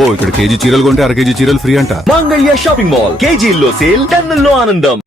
అబ్బో ఇక్కడ కేజీ చీరలు కొంటే అర కేజీ చీరలు ఫ్రీ అంట. మంగళ్య షాపింగ్ మాల్, కేజీల్లో సేల్, టన్నుల్లో ఆనందం.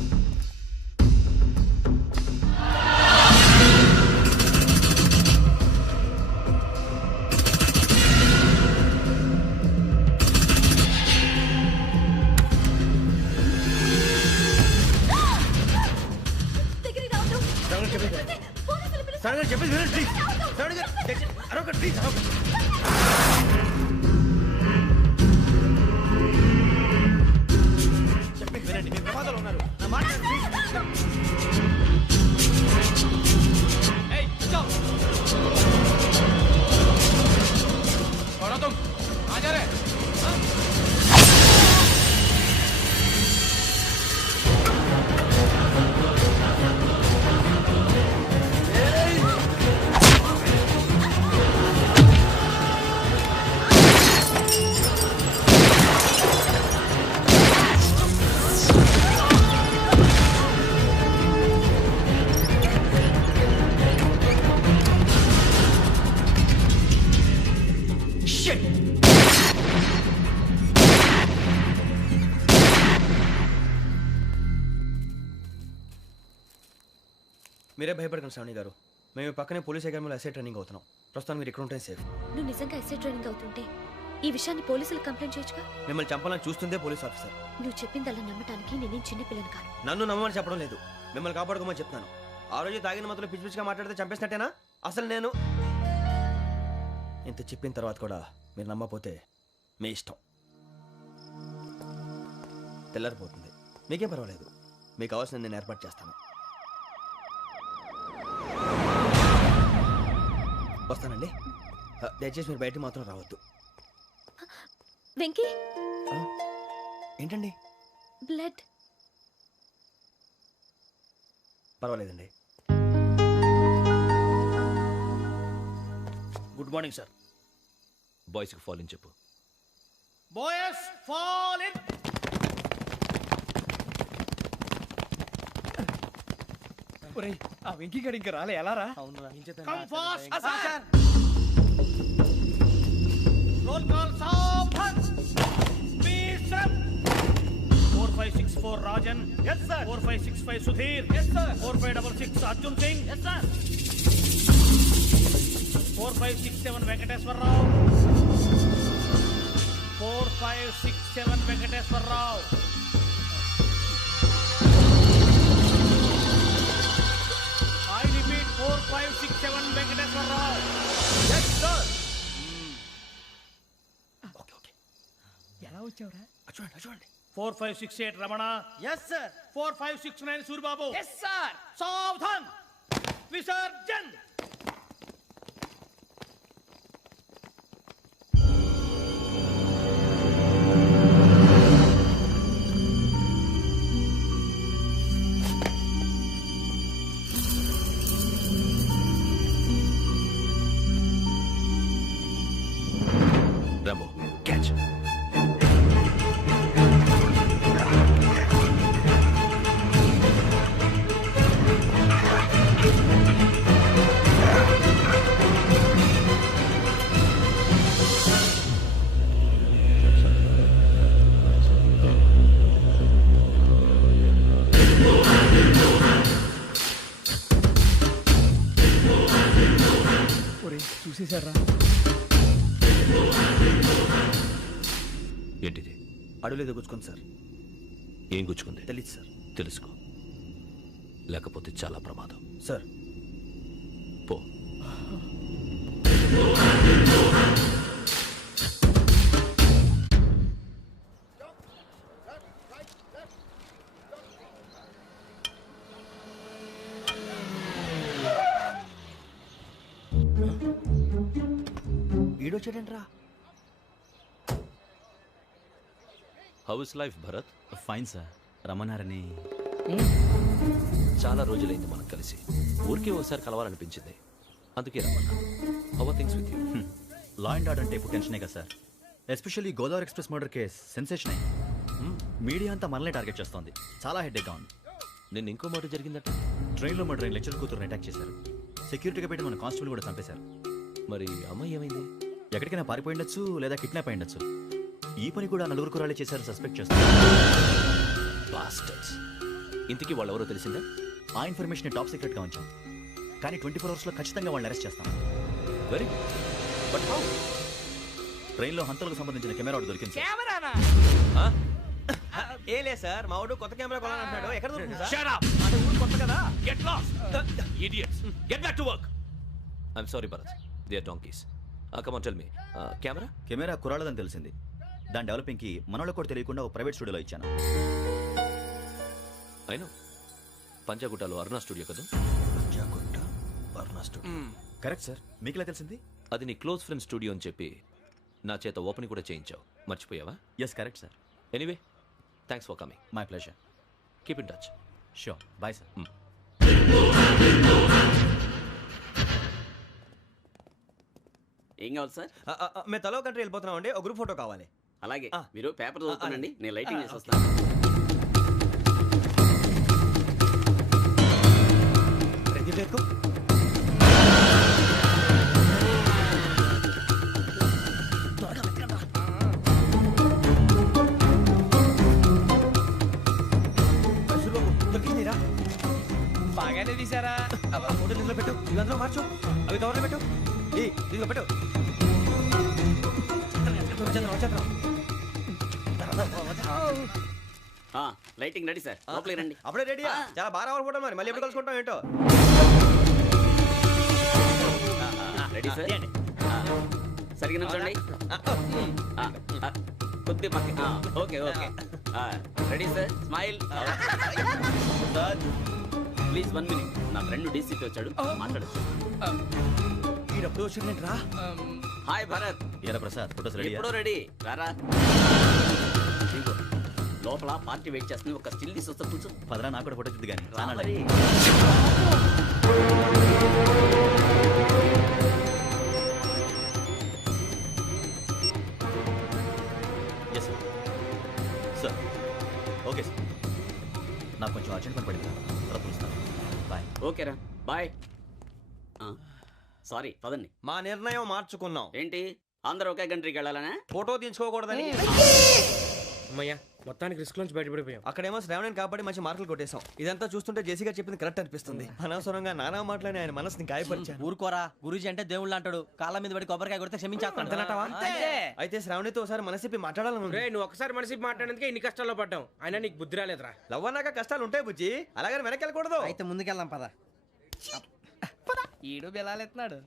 మీరే భయపడకండి శ్రావణి గారు, మేము పక్కనే పోలీస్ అకాడమీలో ఎస్ఐ ట్రైనింగ్ అవుతున్నాం. ప్రస్తుతం మీరు ఇక్కడ ఉంటే సేఫ్. నువ్వు నిజంగా ఎస్ఐ ట్రైనింగ్ అవుతుంటే ఈ విషయాన్ని పోలీసులకు కంప్లైంట్ చేయొచ్చుగా. మిమ్మల్ని చంపాలని చూస్తుందే పోలీస్ ఆఫీసర్. నువ్వు చెప్పిందల్లా నమ్మటానికి నేనేం చిన్న పిల్లని కాను. నన్ను నమ్మమని చెప్పడం లేదు, మిమ్మల్ని కాపాడుకోమని చెప్తాను. ఆ రోజు తాగిన మొదలు పిచ్చి పిచ్చిగా మాట్లాడితే చంపేసినట్టేనా? అసలు నేను ఇంత చెప్పిన తర్వాత కూడా మీరు నమ్మపోతే మీ ఇష్టం. తెల్లారిపోతుంది, మీకేం పర్వాలేదు. మీకు కావాల్సిన నేను ఏర్పాటు చేస్తాను. వస్తానండి. దయచేసి మీరు బయట మాత్రం రావద్దు. వెంకీ, ఏంటండి? బ్లడ్. పర్వాలేదండి. Good morning sir. బాయ్స్కి ఫాల్ ఇన్ చెప్పు. Boys fall in. ఒరేయ్, ఆ వెంకీ గడి ఇంకా రాలే, ఎలా రా? Come fast sir. Roll call సావధాన్. Speed up. 4564 Rajan. yes sir. 4565 Sudheer. yes sir. 4566 Arjun Singh. yes sir. 4567 Venkateswararao. 4567 Venkateswararao. I repeat 4567 Venkateswararao. yes sir. Okay okay, ఎలా వచ్చావురా? చూడండి చూడండి. 4568 Ramana. yes sir. 4569 Suribabu. yes sir. సావధాన్. విసర్జన్. Rambo catch. ఒరేయ్, చూసేశారా? ఏంటిది? అడవిలో గుచ్చుకుంది సార్. ఏం గుచ్చుకుంది? తెలీదు సార్. తెలుసుకో, లేకపోతే చాలా ప్రమాదం. సార్ పో. ఈడొచ్చాడంట్రా. How is life Bharat? Fine sir. రమ్మన్నారని. చాలా రోజులైంది మనం కలిసి. ఊరికే ఒకసారి కలవాలనిపించింది, అందుకే రమ్మన్నా. How are things with you? Law and order అంటే ఇప్పుడు టెన్షనే కదా sir. Especially Godavari express murder case sensation అయింది. మీడియా అంతా మనల్ని టార్గెట్ చేస్తోంది. చాలా హెడ్ఏక్గా ఉంది. నిన్న ఇంకో మాట జరిగిందట. ట్రైన్లో మా ట్రైన్ లెక్చర్ కూతురుని అటాక్ చేశారు. సెక్యూరిటీగా పెట్టి మన కానిస్టేబుల్ కూడా చంపేశారు. మరి అమ్మాయి ఏమైంది? ఎక్కడికైనా పారిపోయి ఉండొచ్చు, లేదా కిడ్నాప్ అయి ఉండొచ్చు. ఈ పని కూడా నలుగురు కురాలే చేశారు సస్పెక్ట్ చేస్తారు. బాస్టర్స్. ఇంతకీ వాళ్ళెవరో తెలిసిందా? ఆ ఇన్ఫర్మేషన్ టాప్ సీక్రెట్ గా ఉంచాం, కానీ 24 hours లో ఖచ్చితంగా వాళ్ళని అరెస్ట్ చేస్తాం. Very good. But how? Train లో హంతలకు సంబంధించిన కెమెరా ఒకటి దొరికింది సార్. కెమెరానా? ఏ లే సార్, మా వాడు కొత్త కెమెరా కొనాలంటున్నాడు. ఎక్కడ దొరుకుతుంది సార్? Shut up! అంటే ఊరు కొత్త కదా. Get lost! Idiots! Get back to work! I'm sorry, Bharat. They are donkeys. Come on, tell me. Camera? Camera కురాలదని తెలిసింది. దాని డెవలపింగ్ కి మనలో కూడా తెలియకుండా ఒక ప్రైవేట్ స్టూడియోలో ఇచ్చాను. I know. పంజాగుట్టలో అరుణ స్టూడియో కదా? పంజాగుట్ట వర్ణ స్టూడియో. Correct sir. మీకులా తెలిసింది? అది నీ క్లోజ్ ఫ్రెండ్ స్టూడియో అని చెప్పి నా చేత ఓపెన్ కూడా చేయించావు. మర్చిపోయావా? Yes correct sir. Anyway, thanks for coming. My pleasure. Keep in touch. Sure. Bye sir. ఏం కావాలి సార్? మేము తలో కంట్రీ వెళ్ళిపోతున్నాం అండి. ఒక గ్రూప్ ఫోటో కావాలి. అలాగే ఆ. మీరు పేపర్ చదువుతానండి, అలాగే. నేను లైటింగ్ చేసి వస్తాను. రెడ్డి ఎక్కు. బాగానే తీసారా? ఫోటోలు ఇందులో పెట్టు, ఇవందరూ మార్చు, అవి కవర్లో పెట్టు. దీంట్లో పెట్టు. లైటింగ్ రెడీ సార్, లోపలికి రండి. అప్పుడే రెడీ. చాలా బాగా రావాలి ఫోటో. మరి మళ్ళీ ఎప్పుడు కలుసుకుంటాం ఏంటో. Ready sir. సరిగ్గా నుంచోండి. కొద్ది పక్క. Okay okay. Ready sir. Smile. Please 1 minute. నా ఫ్రెండ్ డీసీపీ వచ్చాడు, మాట్లాడచ్చు. ఈడప్పుడు వచ్చిందంటరా. హాయ్ భరత్. ఏరా ప్రసాద్, ఫోటోస్ రెడీ? ఎప్పుడో రెడీ. రారా. ఇదిగో, లోపల పార్టీ వెయిట్ చేస్తుంది. ఒక స్టిల్ తీసి వస్తా, కూర్చో. పదరా, నాకు కూడా ఫోటో చూద్దు కానీ. రా మరి. Yes sir. Sir okay sir. నాకు కొంచెం అర్జెంట్ పని పడింది, తర్వాత పిలుస్తాను. బాయ్. ఓకేరా, బాయ్. సారీ, పదండి. మా నిర్ణయం మార్చుకున్నాం. ఏంటి, అందరూ ఒకే కంట్రీకి వెళ్ళాలనే? ఫోటో తీసుకోకూడదని. అమ్మయ్యా, మొత్తానికి రిస్క్ నుంచి బయటపడిపోయాం. అక్కడేమో శ్రావణిని కాబట్టి మంచి మార్కులు కొట్టేశాం. ఇదంతా చూస్తుంటే జేసీగా చెప్పింది కరెక్ట్ అనిపిస్తుంది. అనవసరంగా నానా మాటలని ఆయన మనసుని గాయపరిచాను. ఊరుకోరా, గురూజీ అంటే దేవుళ్ళు అంటాడు. కాళ్ళ మీద పడి కొబ్బరికాయ కొడితే క్షమించేస్తాడంటావా? అయితే శ్రావణితో ఒకసారి మనసిప్పి మాట్లాడాలను. రే, నువ్వు ఒకసారి మనసి మాట్లాడేందుకే ఇన్ని కష్టాల్లో పడ్డాం. అయినా నీకు బుద్ధి రాలేదురా. లవ్ అన్నాక కష్టాలు ఉంటాయి బుజ్జి, అలాగని వెనక్కి వెళ్ళకూడదు. అయితే ముందుకెళ్దాం పద. ఈడు బెలాలెత్తున్నాడు.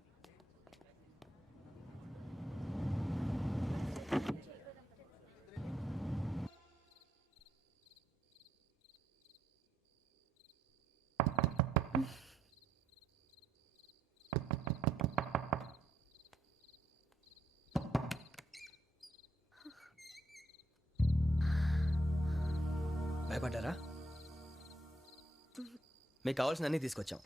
భయపడ్డారా? మీకు కావాల్సిన అన్ని తీసుకొచ్చాం.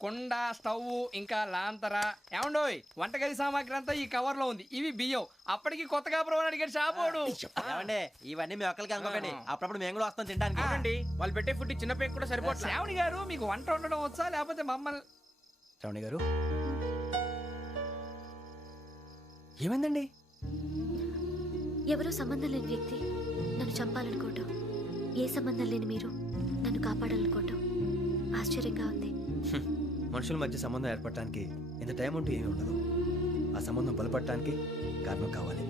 కుండ, స్టవ్, ఇంకా లాంతర. ఏమండోయ్, వంటగది సామాగ్రి అంతా ఈ కవర్ లో ఉంది. ఇవి బియ్యం. అప్పటికి కొత్తగా బ్రౌన్ అడిగాడు షాపోడు. ఏమండి, ఇవన్నీ మీ ఒక్కరికి అనుకోకండి. అప్పుడప్పుడు మేము కూడా వస్తాం తినడానికి. చూడండి, వాళ్ళు పెట్టే ఫుడ్ చిన్న పేక్ కూడా సరిపోతుంది. శ్రావణి గారు, మీకు వంట వండడం వచ్చా లేకపోతే మమ్మల్ని? శ్రావణి గారు, ఏమైందండి? ఎవరో సంబంధం లేని వ్యక్తి నన్ను చంపాలనుకోవటం, ఏ సంబంధం లేని మీరు నన్ను కాపాడాలనుకోవటం ఆశ్చర్యంగా ఉంది. మనుషుల మధ్య సంబంధం ఏర్పడటానికి ఇంత టైం ఉంటే ఏమీ ఉండదు. ఆ సంబంధం బలపడటానికి కారణం కావాలి.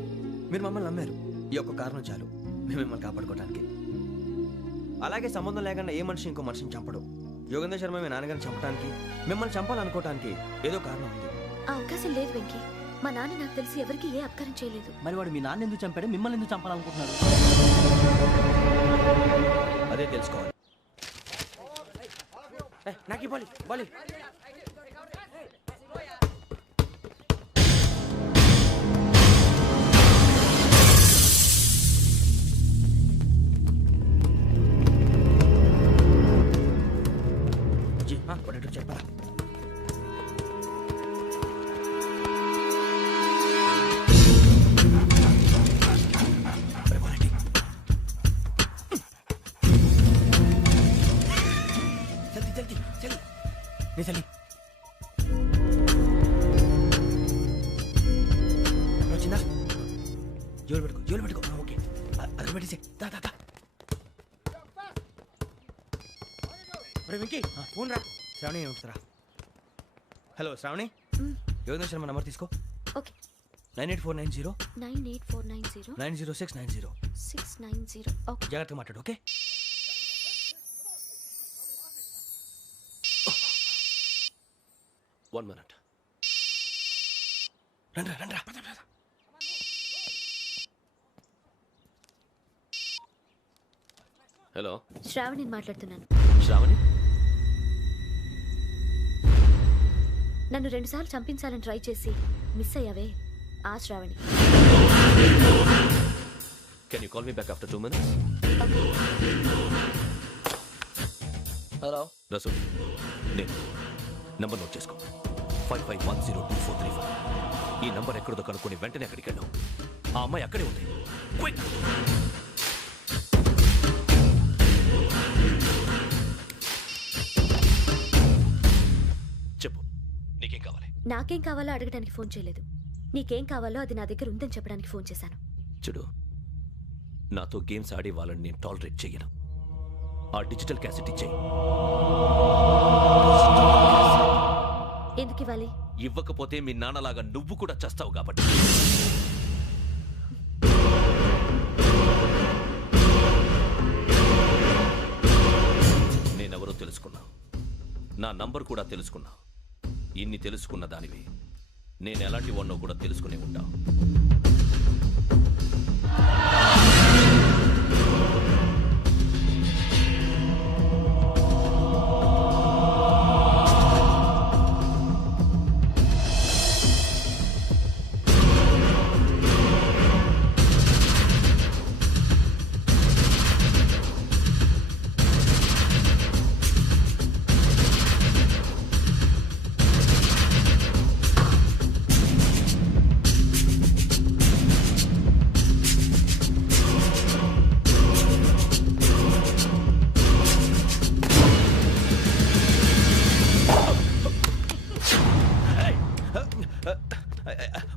మీరు మమ్మల్ని నమ్మారు. ఈ ఒక్క కారణం చాలు మేము మిమ్మల్ని కాపాడుకోవడానికి. అలాగే సంబంధం లేకుండా ఏ మనిషి ఇంకో మనిషిని చంపడు. యోగేంద్ర శర్మ మీ నాన్నగారిని చంపడానికి, మిమ్మల్ని చంపాలనుకోవటానికి ఏదో కారణం ఉంది. ఆ అవకాశం లేదు వెంకీ. మా నాన్న నాకు తెలిసి ఎవరికి ఏ అపకారం చేయలేదు. మరి వాడు మీ నాన్న ఎందుకు చంపాడు, మిమ్మల్ని ఎందుకు చంపాలనుకుంటున్నాడు? అదే తెలుసుకోవాలి. నాకు బాలి బాలి. చెప్పరా? చలి వచ్చిందా? జోలు పెట్టుకో, జోలు పెట్టుకో. ఓకే అది పెట్టేసి దా దా దా. వెంకీ ఫోన్ రా. శ్రావణి ఏమిట్రా? హలో శ్రావణి, యోగేంద్ర శర్మ నంబర్ తీసుకో. ఓకే. 98490 98490 90690. 690. ఓకే. జాగ్రత్తగా మాట్లాడు. ఓకే. One minute. రండ్రా రండ్రా. హలో శ్రావణిని మాట్లాడుతున్నాను. శ్రావణి, నన్ను 2 సార్లు చంపించాలని ట్రై చేసి మిస్ అయ్యావే, ఆ Shravani. can you call me back after 2 minutes? Hello Rasu, నేను నంబర్ నోట్ చేసుకో. 55102435. ఈ నంబర్ ఎక్కడదో కనుక్కొని వెంటనే అక్కడికి వెళ్ళాం. ఆ అమ్మాయి అక్కడే ఉంది. క్విక్. చెప్పు, నీకేం కావాలి? నాకేం కావాలో అడగడానికి ఫోన్ చేయలేదు. నీకేం కావాలో అది నా దగ్గర ఉందని చెప్పడానికి ఫోన్ చేశాను. చూడు, నాతో గేమ్స్ ఆడే వాళ్ళని నేను టాలరేట్ చెయ్యను. ఆ డిజిటల్ క్యాసెట్ ఇచ్చేయి. ఎందుకు ఇవ్వాలి? ఇవ్వకపోతే మీ నాన్నలాగా నువ్వు కూడా చస్తావు కాబట్టి. నేనెవరో తెలుసుకున్నావు, నా నంబర్ కూడా తెలుసుకున్నావు. ఇన్ని తెలుసుకున్న దానివి నేను ఎలాంటి వాడినో కూడా తెలుసుకునే ఉంటావు.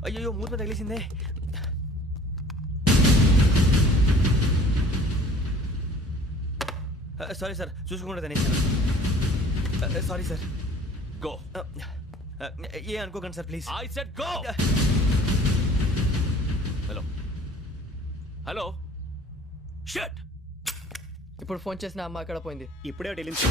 అయ్యో మూత తగిలేసిందే. సారీ సార్, చూసుకోకుండా తినేసాను. Sorry sir. గో. ఏ అనుకోకండి sir please. I said go. Hello hello. Shut. ఇప్పుడు ఫోన్ చేసిన అమ్మ అక్కడ పోయింది. ఇప్పుడే వెళ్ళింది.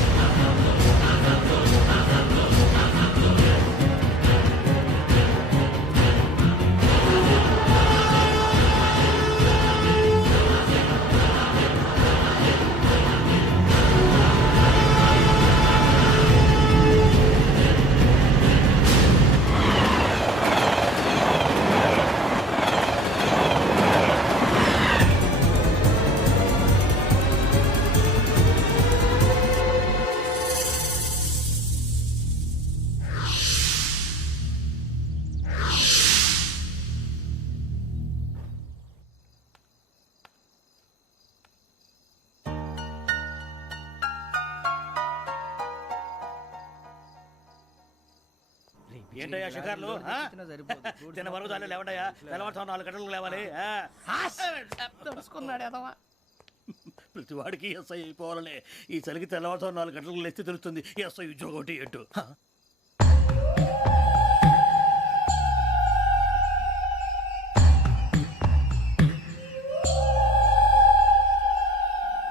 ఏంటయ్యా షికార్లు? తిన్న వరకు దాన్ని లేవండయ్యా. తెల్లవారుతో 4 గంటలకు లేవాలి. తెలుసుకున్నాడు ఎదవా. ప్రతి వాడికి ఎస్ఐ అయిపోవాలని ఈ చలికి తెల్లవారుతో 4 గంటలకు లేస్తే తెలుస్తుంది ఎస్ఐ ఉద్యోగం ఒకటి ఎట్టు.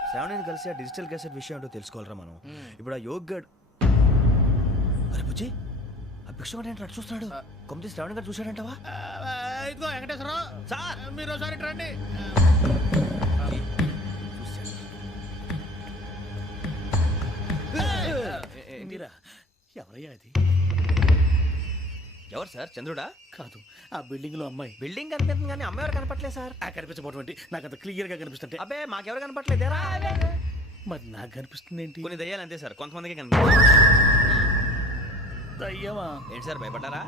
శ్రావణిని కలిసి ఆ డిజిటల్ క్యాసెట్ విషయం ఏంటో తెలుసుకోవాలరా మనం. ఇప్పుడు ఆ యోగ్ గడ్, అరే బుజ్జి, ఆ భిక్షగాడు ఏంటో అటు చూస్తున్నాడు. కొమ్మిది శ్రావణి గారు చూశాడంటావా? ఇదిగో వెంకటేశ్వరరావు సార్, మీరు ఒకసారి రండి. ఎవరయ్యా అది? ఎవరు సార్? చంద్రుడా? కాదు, ఆ బిల్డింగ్ లో అమ్మాయి. బిల్డింగ్ కనిపిస్తుంది కానీ అమ్మాయి ఎవరు కనపట్లేదు సార్. కనిపించబోటువంటి నాకు అంత క్లియర్ గా కనిపిస్తుంటే. అబ్బే మాకెవరు కనపట్లేదేరా? మరి నాకు కనిపిస్తుంది ఏంటి? కొన్ని దయ్యాలు అంతే సార్, కొంతమందికి కనిపిస్తుంది. దయ్యమా? ఏంటి సార్ భయపడ్డారా?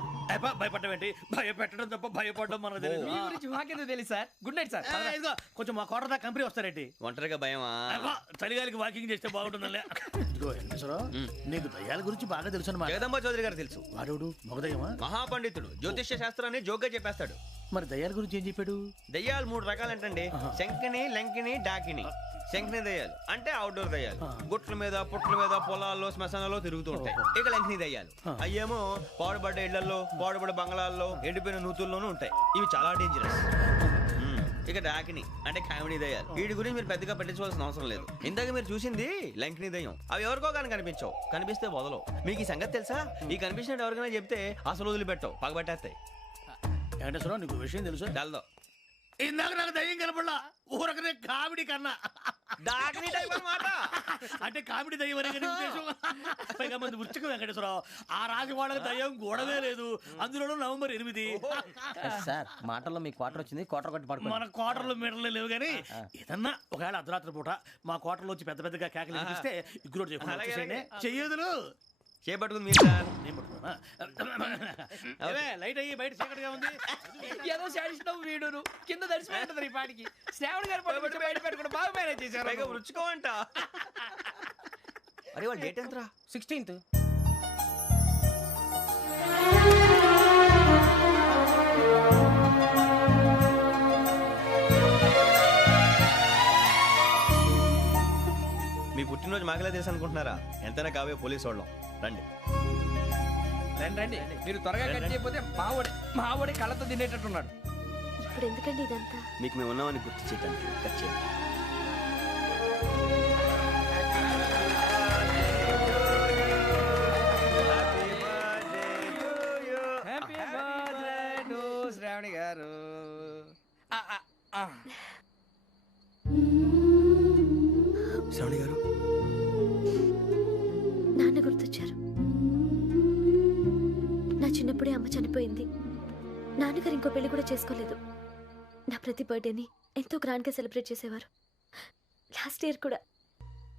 భయపడడం ఏంటి? భయపెట్టడం తప్ప భయపడడం మనకు తెలియదు. మీ గురించి మాకేదో తెలుసు సార్. Good night sir. ఇదిగో కొంచెం మా కోట దాకా కంపెనీ వస్తారేంటి? ఒంటరిగా భయమా? చలిగాలికి వాకింగ్ చేస్తే బాగుంటుందిలే. ఇదిగో వెంకటేశ్వరరావు, నీకు దయ్యాల గురించి బాగా తెలుసు అన్నమాట. జగదంబ చౌదరి గారు తెలుసు. వాడోడు మగదయ్యమా? మహాపండితుడు, జ్యోతిష్య శాస్త్రాన్ని జోగ్గా చెప్పేస్తాడు. మరి దయ్యాల గురించి ఏం చెప్పాడు? దయ్యాలు 3 రకాలంటండి. శంకిని, లంకిని, డాకిని. శంకిని దయ్యాలు అంటే అవుట్డోర్ దయ్యాలు, గుట్ల మీద పుట్ల మీద పొలాల్లో శ్మశానాల్లో తిరుగుతూ ఉంటాయి. ఇక లంకిని దయ్యాలు అయ్యేమో పాడుబడ్డ ఇళ్లలో, పాడుబడ్డ బంగ్లాల్లో, ఎండిపోయిన నూతుల్లోనూ ఉంటాయి. ఇవి చాలా డేంజరస్. ఇక డాకిని అంటే కామెడీ దయ్యాలు. వీటి గురించి మీరు పెద్దగా పట్టించుకోవాల్సిన అవసరం లేదు. ఇందాక మీరు చూసింది లంకిని దయ్యం. అవి ఎవరికో కానీ కనిపించవు, కనిపిస్తే వదలవు. మీకు ఈ సంగతి తెలుసా? ఈ కనిపించినట్టు ఎవరికైనా చెప్తే అసలు వదిలిపెట్టవు, పగబట్టేస్తాయి. వెంకటేశ్వరరావు నీకు విషయం తెలుసు? డల్దో ఇందాక నాకు దయ్యం కనపడలా, ఊరకనే కామెడీ కన్నా. డాకిని టైప్ అన్నమాట. అంటే కామెడీ దయ్యం అనే కదా ఉద్దేశం. పైగా మంది ఉచ్చక వెంకటేశ్వరరావు, ఆ రాజు వాళ్ళకి దయ్యం గొడవే లేదు. అందులోనూ నవంబర్ 8. సార్ మాటల్లో మీ క్వార్టర్ వచ్చింది, క్వార్టర్ కొట్టి పడుకో. మన క్వార్టర్లో మీటర్లు లేవు కానీ ఏదన్నా ఒకవేళ అర్ధరాత్రి పూట మా క్వార్టర్లో వచ్చి పెద్ద పెద్దగా కేకలు వినిపిస్తే ఇగ్గురు చెయ్యదులు చేపట్టుకుంది మీరు సార్. నేను పట్టుకున్నా. లైట్ అయ్యి బయట చీకటిగా ఉంది. ఏదో శాడిస్తున్నావు వీడును కింద దర్శనం ఈ పాటికి. శ్రావణ్ గారు పట్టుకుంటే బయట పెట్టుకుంటే బాగా మేనేజ్ చేశారు. పైగా రుచుకోవంట. అరే వాళ్ళ డేట్ ఎంతరా? 16th. మీ పుట్టినరోజు మాకలే తెలుసు అనుకుంటున్నారా? ఎంతైనా కావే పోలీసు వాళ్ళం. రండి రండి మీరు త్వరగా కట్ చేయకపోతే మావోడి కళ్ళతో తినేటట్టున్నాడు. ఇప్పుడు ఎందుకండి ఇదంతా? మీకు మేము ఉన్నామని గుర్తు చేయడానికి కట్ చేయండి. హ్యాపీ బర్త్డే టు శ్రావణి గారు. శ్రావణి గారు నాన్న గుర్తొచ్చారు. నా చిన్నప్పుడే అమ్మ చనిపోయింది. నాన్నగారు ఇంకో పెళ్లి కూడా చేసుకోలేదు. నా ప్రతి బర్త్డేని ఎంతో గ్రాండ్గా సెలబ్రేట్ చేసేవారు. లాస్ట్ ఇయర్ కూడా.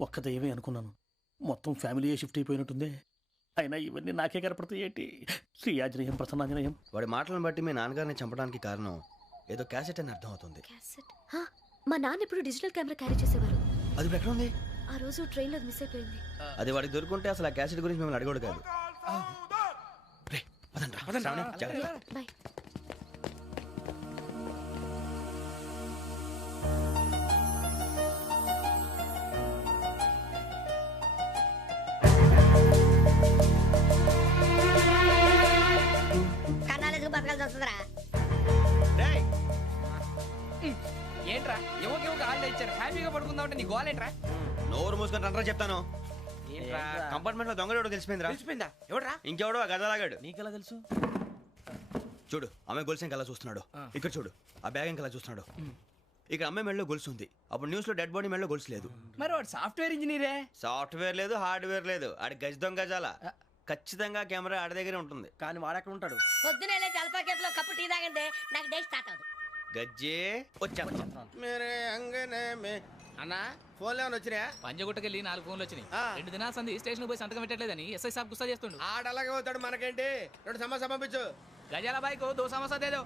ఒక్క దయ్యమే అనుకున్నాను, మొత్తం ఫ్యామిలీ షిఫ్ట్ అయిపోయినట్టుంది. అయినా ఇవన్నీ నాకే కనపడతాయి ఏంటి? శ్రీ ఆంజనేయం ప్రసన్నాంజనేయం. వాడి మాటలను బట్టి మీ నాన్నగారిని చంపడానికి కారణం ఏదో క్యాసెట్ అని అర్థం అవుతుంది. క్యాసెట్? మా నాన్న ఇప్పుడు డిజిటల్ కెమెరా క్యారీ చేసేవారు. అది ఇప్పుడు ఎక్కడ ఉంది? ఆ రోజు ట్రైన్లో మిస్ అయిపోయింది. అది వాడికి దొరుకుంటే అసలు ఆ క్యాసెట్ గురించి మిమ్మల్ని అడగడు కాదు. బాయ్. కన్నాలకు బతకాల్సి వస్తుందిరా. ఏంట్రా ఎవరికి హాలిడే ఇచ్చారు, హ్యాపీగా పడుకుందామంటే నీ గోలేంట్రా? నోరు మూసుకొని రండ్రా చెప్తాను. కంపార్ట్మెంట్ లో దొంగడు తెలిసిపోయిందిరా. తెలిసిపోయిందా? ఎవడ్రా? ఇంకెవడో ఆ గదలాగాడు. నీకెలా తెలుసు? చూడు ఆమె గొలుసు ఇంకలా చూస్తున్నాడు. ఇక్కడ చూడు ఆ బ్యాగ్ ఇంకలా చూస్తున్నాడు. ఇక్కడ అమ్మాయి మెడలో గొలుసు ఉంది. అప్పుడు న్యూస్ లో డెడ్ బాడీ మెడలో గొలుసు లేదు. మరి వాడు సాఫ్ట్వేర్ ఇంజనీరే. సాఫ్ట్వేర్ లేదు, హార్డ్వేర్ లేదు. ఆడి గజ దొంగ గజాల. ఖచ్చితంగా కెమెరా ఆడి దగ్గరే ఉంటుంది. కానీ వాడెక్కడ ఉంటాడు? పొద్దునే లేచి అల్ఫా కేఫ్ లో కప్పు టీ తాగంటే నాకు డే స్టార్ట్ అవుతుంది. గజ్జే వచ్చా. అన్నా ఫోన్లో వచ్చినా? పంజగుట్టకెళ్ళి 4 ఫోన్లు వచ్చినాయి. 2 దినాల సంది స్టేషన్ పోయి సంతకం పెట్టలేదని ఎస్ఐ సాబ్ గుస్తా చేస్తుండు. ఆడలాగే పోతాడు, మనకేంటి? 2 సమస్య పంపించు. గజాల బైక్ 2 సమస్య దేదో.